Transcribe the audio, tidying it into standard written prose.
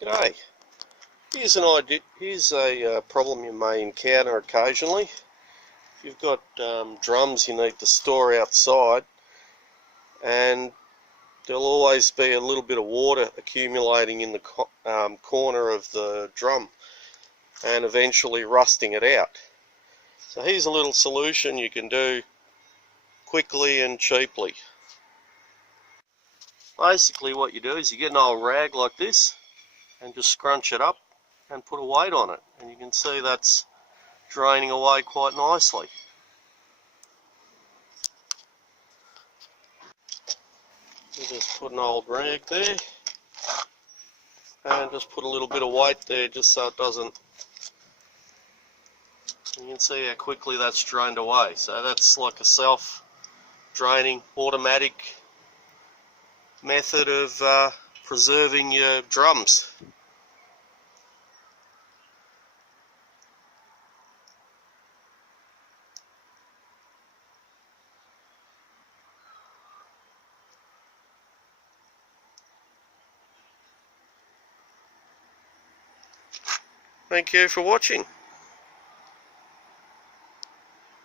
G'day. Here's an idea. Here's a problem you may encounter occasionally. If you've got drums you need to store outside, and there'll always be a little bit of water accumulating in the corner of the drum and eventually rusting it out. So here's a little solution you can do quickly and cheaply. Basically what you do is you get an old rag like this and just scrunch it up and put a weight on it, and you can see that's draining away quite nicely. You just put an old rag there and just put a little bit of weight there just so it doesn't, you can see how quickly that's drained away. So that's like a self-draining automatic method of preserving your drums. Thank you for watching.